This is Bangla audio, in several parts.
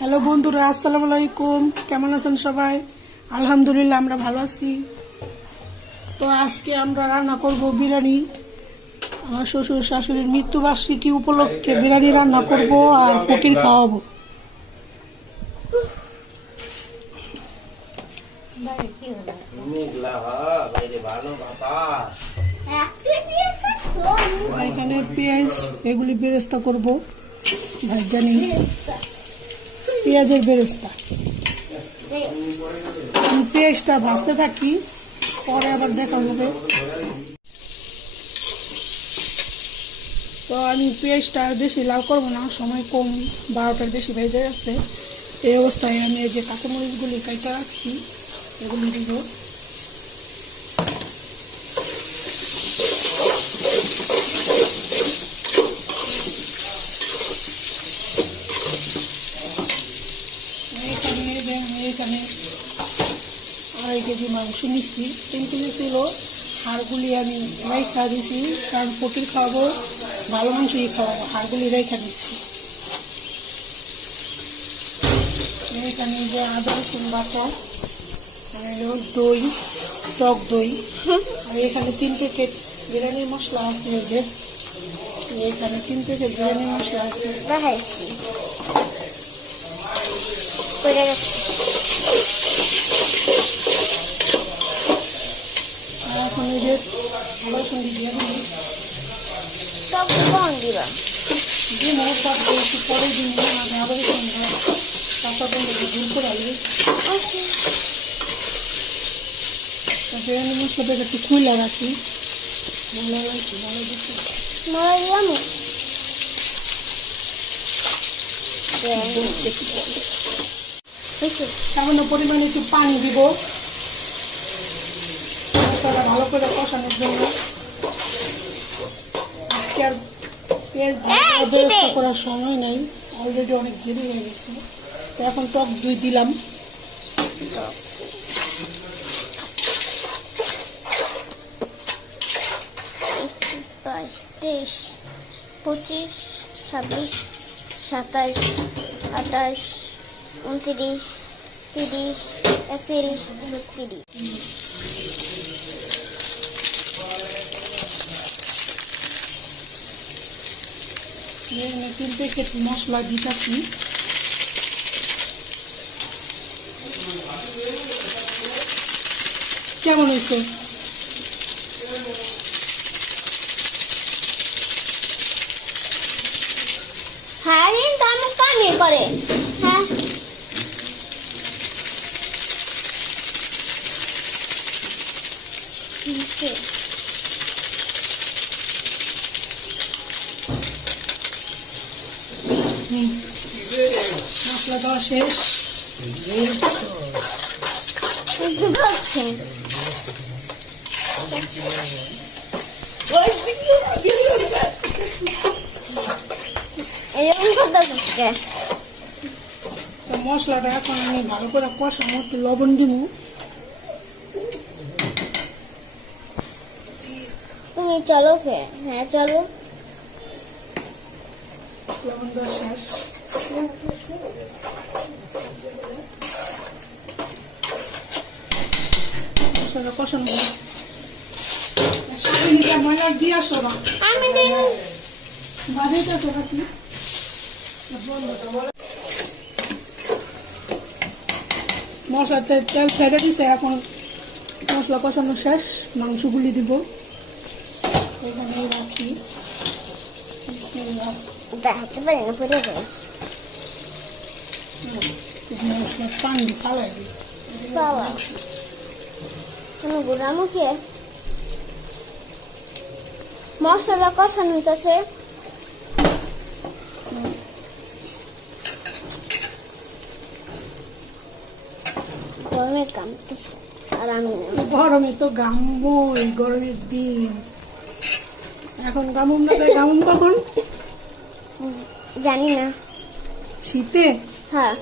হ্যালো বন্ধুরা, আসসালামু আলাইকুম। কেমন আছেন সবাই? আলহামদুলিল্লাহ, আমরা ভালো আছি। তো আজকে আমরা রান্না করব বিরিয়ানি। আমার শ্বশুর শাশুড়ির মৃত্যুবার্ষিকী উপলক্ষে বিরিয়ানি রান্না করব আর ফকির খাওয়াবো। এখানে পেঁয়াজ এগুলি বেরেস্তা করবো, ভাজা নেই, পেঁয়াজের বেরেস্তা। পেঁয়াজটা ভাজতে থাকি, পরে আবার দেখা হবে। তো আমি পেঁয়াজটা বেশি লাল করবো না, সময় কম, 12টার বেশি ভেজে গেছে। এই অবস্থায় আমি এই যে কাঁচামরিচগুলি কাইটা রাখছি এগুলি দিব। এখানে 2.5 কেজি মাংস নিচ্ছি, 3 কেজি ছিল। হাড়গুলি আমি রেখা দিছি, কারণ ফকির খাওয়াবো, ভালো মাংসই খাওয়াবো, হাড়গুলি রেখা দিচ্ছি। এখানে যে আদা রসুন বাটা, দই, টক দই, আর এখানে 3 প্যাকেট বিরিয়ানির মশলা আছে। যে এখানে 3 প্যাকেট বিরিয়ানির মশলা আছে। এখন এই যে রসুন দিয়ে দিই, সব কখন দিবা? দিন সব বেশি পরে দিন, আমি আবার কাঁচা বন্ধুকে দূর করে আসবে। বিরিয়ানি মশলাটা একটু খুলে রাখি, ভালো লাগছে, ভালো দিচ্ছি। সামান্য পরিমাণে একটু পানি দিব ভালো করে কষানোর জন্য। আজকে আর পেঁয়াজ ব্যবস্থা করার সময় নাই, অলরেডি অনেক দেরি হয়ে গেছে। তো এখন টক দই দিলাম। 23, 25, 26, 27, 28, 29, 30, 31, 32। তিন প্যাকেট মশলা দিতেছি। কেমন হয়েছে? হ্যাঁ, কামু কামি করে। হ্যাঁ, মশলা দেওয়া শেষ। তো মশলাটা এখন আমি ভালো করে কষাবো, একটু লবণ দিব। তুমি চলো কে? হ্যাঁ চলো। লবণ দেওয়া শেষ। মশলাটা কষানো ময়লা দিয়ে আসো না, আমি দিন বাজাইতে আসো কাছে। মশলাতে তেল ছেড়ে দিছে, এখন মশলা কষানো শেষ, মাংসগুলি দিব। এখানে রাখি, দেখাতে পারি না, পড়ে যায়। মশলা পানি ফালাই দিই। বাবা আমি গুড়ামুখে মশলা কষানো হইতেছে। গরমে কামতেছে, আর আমি গরমে তো গামবই, গরমের দিন। এখন গামুম না, তাই গামুম কখন? জানি না। শীতে? হ্যাঁ,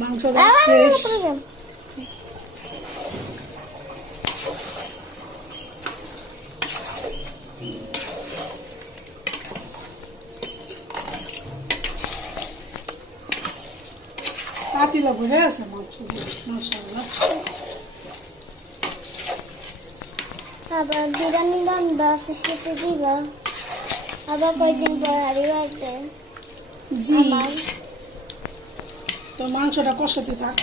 মাংস দেওয়া শেষ। পাতিলা ভরে আছে মাংস মাশাআল্লাহ। আবার বিরিয়ানি রান্না শিখতে দিবা আবার কয়দিন পর হারিয়ে জি আমার তো মাংসটা কষাতে থাক।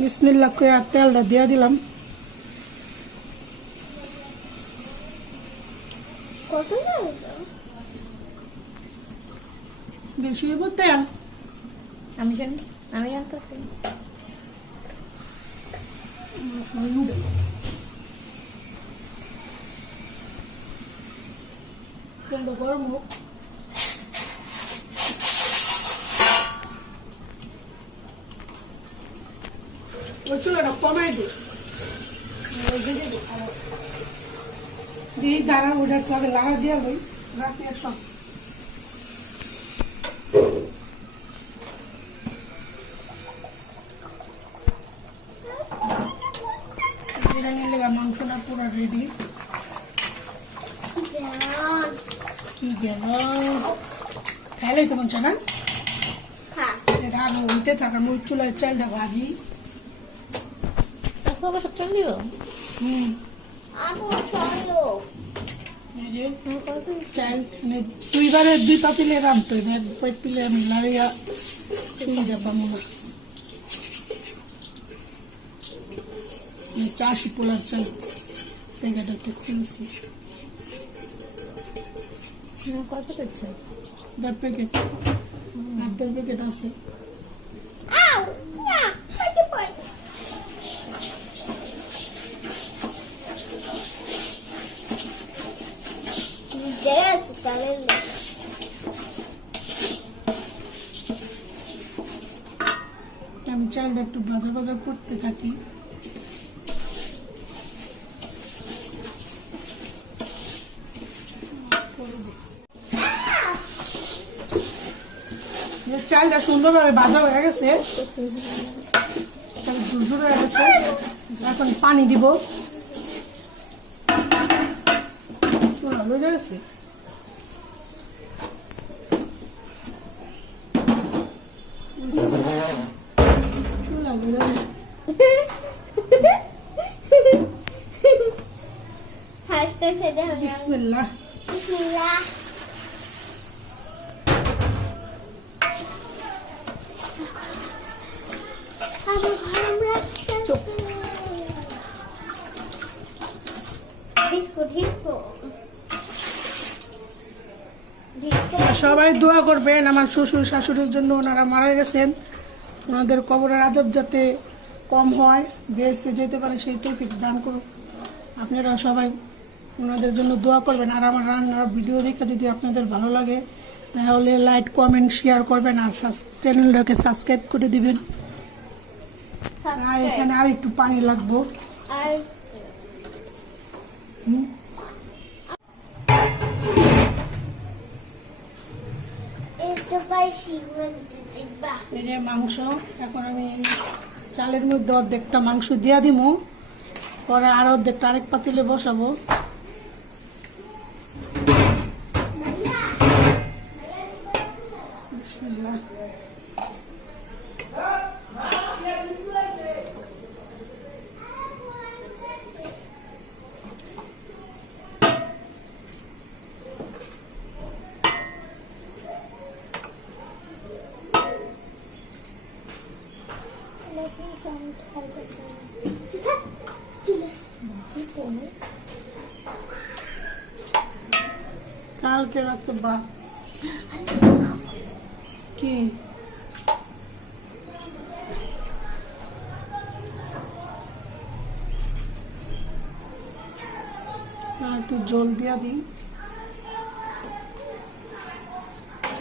বিসমিল্লাহ করে আর তেলটা দিয়ে দিলাম। কত লাগে বেশি হইব তেল। আমি জানি আমি জানতেছি তেলটা গরম হোক। ওই চুলাটা কমাই দিই দিয়ে দাঁড়া ওটা একটু আগে লাগা দিয়ে বই রাখি সব বিরিয়ানির লেগা মাংসটা পুরো রেডি। কি গেল খাইলেই তো মন চায় না? এটা আরো হইতে থাকে। আমি ওই চুলায় চালটা ভাজি। চল দিও হুম এই যে চাল মানে দুইবারে দুই পাতিলে রামতে হবে। এক পাতিলে আমি লাড়িয়া শুনে যাবা মনে চাষি পোলার চাল প্যাকেটাতে খুলছি। কত করছো 10 প্যাকেট 8 প্যাকেট আছে। আমি চালটা একটু ভাজা ভাজা করতে থাকি। চালটা সুন্দরভাবে ভাজা হয়ে গেছে, ঝুরঝুর হয়ে গেছে। এখন পানি দিব। চুলা হয়ে গেছে। চুলা হয়ে গেছে। বিসমিল্লাহ। সবাই দোয়া করবেন আমার শ্বশুর শাশুড়ির জন্য। ওনারা মারা গেছেন, ওনাদের কবরের আযাব যাতে কম হয়, বেহেশতে যেতে পারে সেই তৌফিক দান করুন। আপনারা সবাই ওনাদের জন্য দোয়া করবেন। আর আমার রান্নার ভিডিও দেখে যদি আপনাদের ভালো লাগে তাহলে লাইক কমেন্ট শেয়ার করবেন আর চ্যানেলটাকে সাবস্ক্রাইব করে দিবেন। আর এখানে আর একটু পানি লাগবো। এই যে মাংস, এখন আমি চালের মধ্যে অর্ধেকটা মাংস দিয়া দিব, পরে আর অর্ধেকটা আরেক পাতিলে বসাবো। বিসমিল্লাহ। কালকে রাতে বা কি একটু জল দিয়া দিই,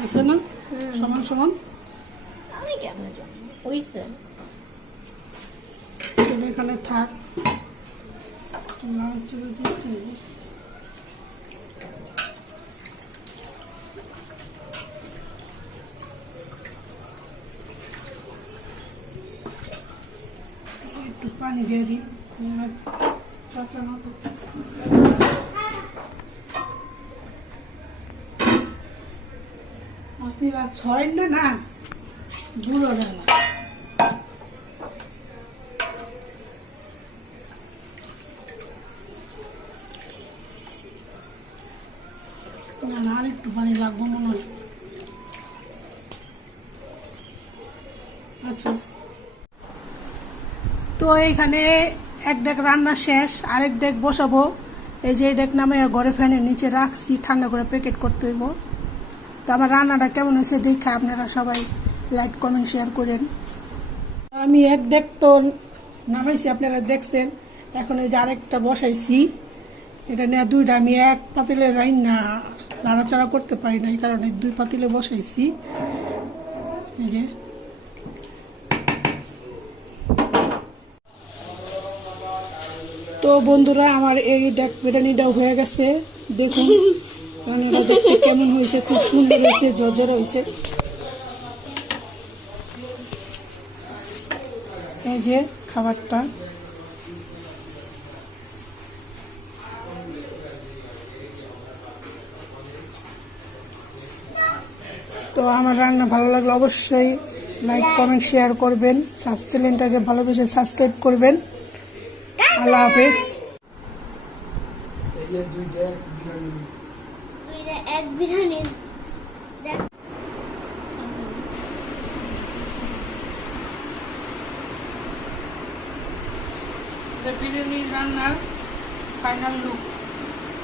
আছে না সমান সমান। আমি কেমন হইছে এখানে থাক। নাড়াচাড়া দিতে হবে। একটু পানি দিয়ে দিই কাঁচা মতো। আপনি রাত ছড়েন না না গুঁড়ো দেয় না। না না, আর একটু পানি লাগবে মনে হয়। আচ্ছা, তো এইখানে এক ডেক রান্না শেষ, আরেক ডেক বসাবো। এই যে এই ডেক নামে ঘরে ফ্যানের নিচে রাখছি, ঠান্ডা করে প্যাকেট করতে হইব। তো আমার রান্নাটা কেমন হয়েছে দেখা আপনারা সবাই লাইক কমেন্ট শেয়ার করেন। আমি এক ডেক তো নামাইছি, আপনারা দেখছেন। এখন এই যে আরেকটা বসাইছি, এটা নিয়ে দুইটা আমি এক পাতিলে রান্না নাড়াচাড়া করতে পারি না, এই কারণে দুই পাতিলে বসাইছি। এই যে তো বন্ধুরা, আমার এই ডেক বিরিয়ানিটাও হয়ে গেছে। দেখুন রান্নাটা দেখতে কেমন হয়েছে, খুব সুন্দর হয়েছে, ঝরঝরে হয়েছে। এই যে খাবারটা, তো আমার রান্না ভালো লাগলে অবশ্যই লাইক কমেন্ট শেয়ার করবেন, চ্যানেলটাকে ভালোবেসে সাবস্ক্রাইব করবেন। আল্লাহ হাফেজ। দুইটা এক বিরিয়ানি দেখ। বিরিয়ানি রান্নার ফাইনাল লুক।